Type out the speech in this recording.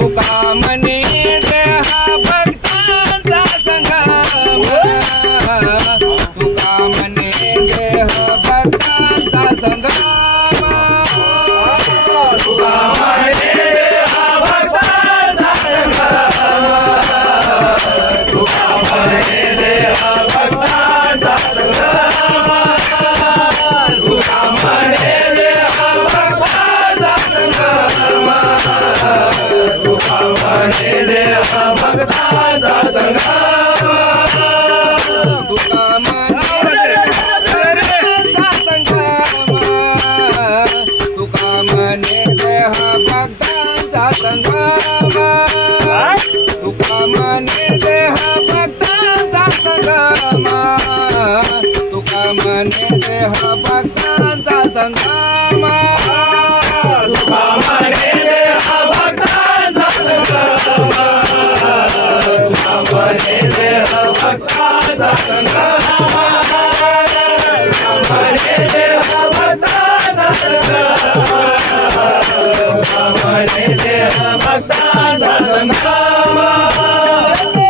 तुका म्हणे देह भक्तांचा संगम, तुका म्हणे देह भक्तांचा संगम, तुका म्हणे देह भक्तांचा संगम, तुका म्हणे देह भक्तांचा संगम, तुका म्हणे देह भक्तांचा संगम, तुका म्हणे देह भक्तांचा संगम, तुका म्हणे देह भक्तांचा संगम, तुका म्हणे देह भक्तांचा संगम, तुका म्हणे देह भक्तांचा संगम, तुका म्हणे देह भक्तांचा संगम, तुका म्हणे देह भक्तांचा संगम, तुका म्हणे देह भक्तांचा संगम.